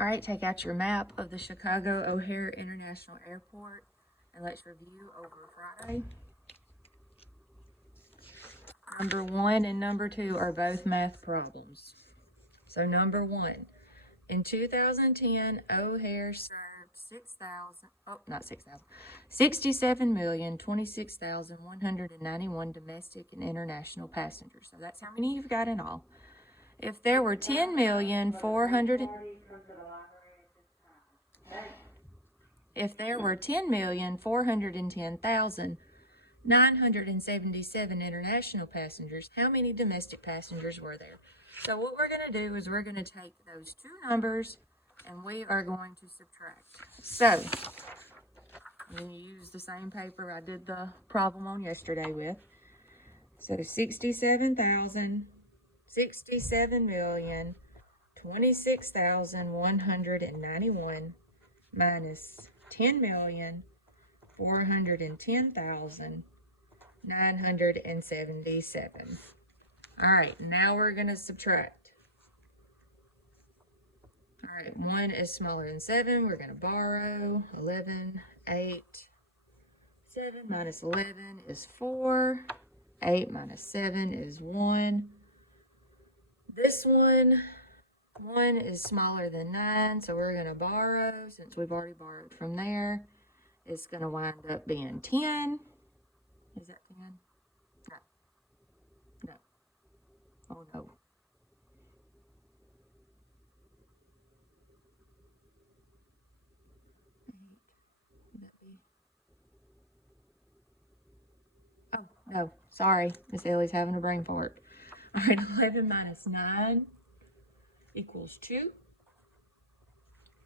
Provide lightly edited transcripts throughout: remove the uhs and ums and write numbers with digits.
All right, take out your map of the Chicago O'Hare International Airport and let's review over Friday. Number 1 and number 2 are both math problems. So number 1, in 2010, O'Hare served 67,026,191 domestic and international passengers. So that's how many you've got in all. If there were 10,410,977 international passengers, how many domestic passengers were there? So what we're going to do is we're going to take those two numbers and we are going to subtract. So I'm going to use the same paper I did the problem on yesterday with. So 67,026,191 minus 10,410,977. All right, now we're going to subtract. All right, 1 is smaller than 7. We're going to borrow 11, 8, 7 minus 11 is 4. 8 minus 7 is 1. This one is smaller than 9, so we're going to borrow. Since we've already borrowed from there, it's going to wind up being 10. Is that 10? No. No. Oh, no. Would that be? Oh, no. Sorry. Miss Ellie's having a brain fart. All right, 11 minus 9 equals 2.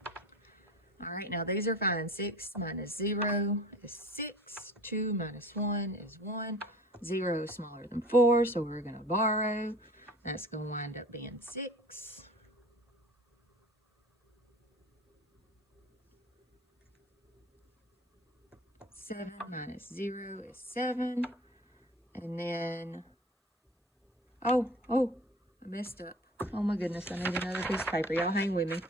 All right, now these are fine. 6 minus 0 is 6. 2 minus 1 is 1. 0 is smaller than 4, so we're going to borrow. That's going to wind up being 6. Seven minus 0 is 7. And then, oh, I messed up. Oh my goodness, I need another piece of paper. Y'all hang with me.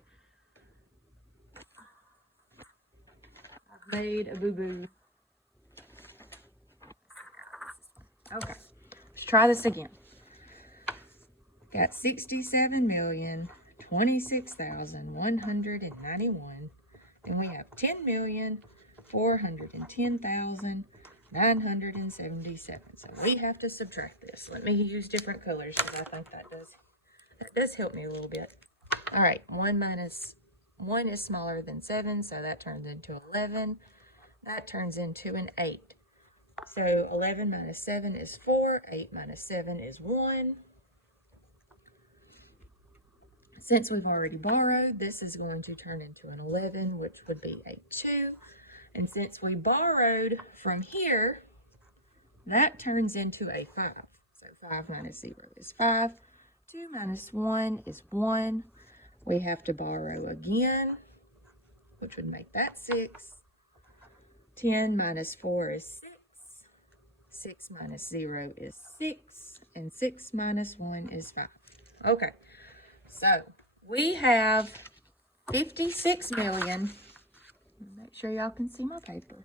I've made a boo-boo. Okay, let's try this again. Got 67,026,191, and we have 10,410,977. So we have to subtract this. Let me use different colors because I think that does help me a little bit. All right, 1 minus 1 is smaller than 7, so that turns into 11. That turns into an 8. So 11 minus 7 is 4. 8 minus 7 is 1. Since we've already borrowed, this is going to turn into an 11, which would be a 2. And since we borrowed from here, that turns into a 5. So 5 minus 0 is 5. 2 minus 1 is 1. We have to borrow again, which would make that 6. 10 minus 4 is 6. 6 minus 0 is 6. And 6 minus 1 is 5. Okay, so we have 56 million. Make sure y'all can see my paper.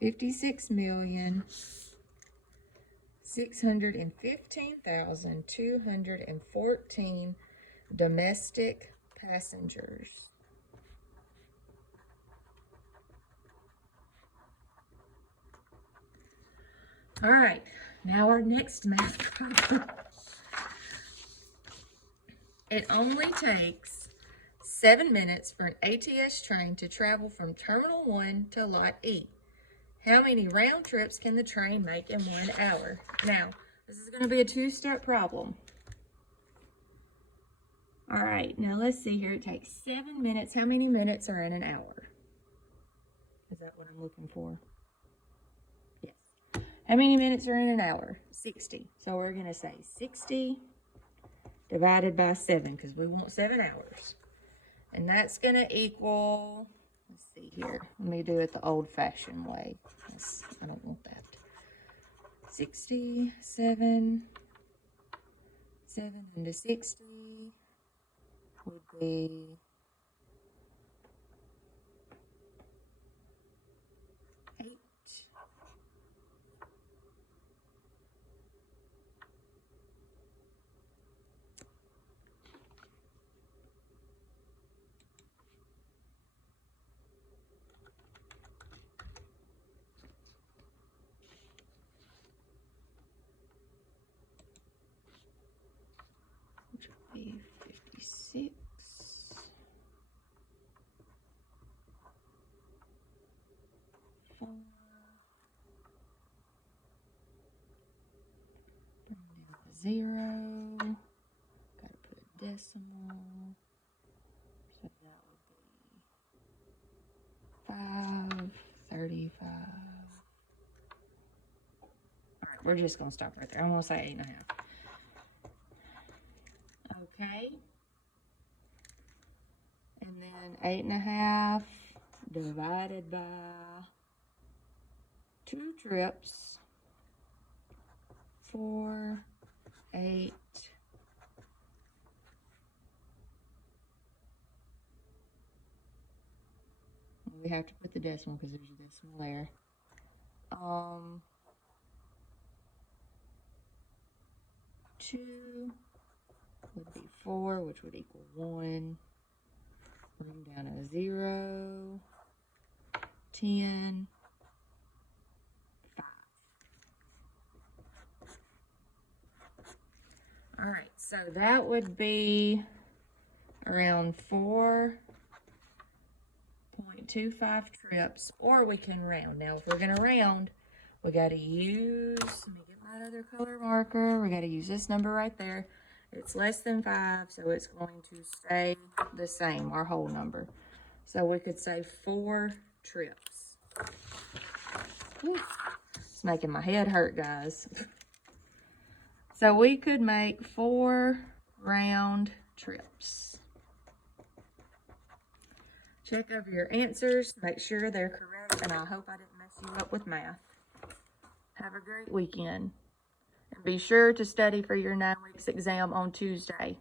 56,615,214 domestic passengers. All right, now our next math problem. It only takes 7 minutes for an ATS train to travel from Terminal 1 to Lot E. How many round trips can the train make in 1 hour? Now, this is going to be a two-step problem. All right, now let's see here. It takes 7 minutes. How many minutes are in an hour? Is that what I'm looking for? Yes. How many minutes are in an hour? 60. So we're going to say 60 divided by 7 because we want 7 hours. And that's going to equal, let's see here. Let me do it the old-fashioned way. I don't want that. 67, 7 into 60. would be 8. Which would be 56. 4. Bring down the 0. Gotta put a decimal. So that would be 535. Alright, we're just gonna stop right there. I'm gonna say 8.5. Okay. And then 8.5 divided by 2 trips. 4, 8. We have to put the decimal because there's a decimal there. 2 would be 4, which would equal 1. Bring down a 0. 10. 5. All right, so that would be around 4.25 trips, or we can round. Now, if we're going to round, we got to use, let me get my other color marker. We got to use this number right there. It's less than 5, so it's going to stay the same, our whole number. So we could say 4 trips. Whew. It's making my head hurt, guys. So we could make 4 round trips. Check over your answers, make sure they're correct, and I hope I didn't mess you up with math. Have a great weekend. And be sure to study for your 9 weeks exam on Tuesday.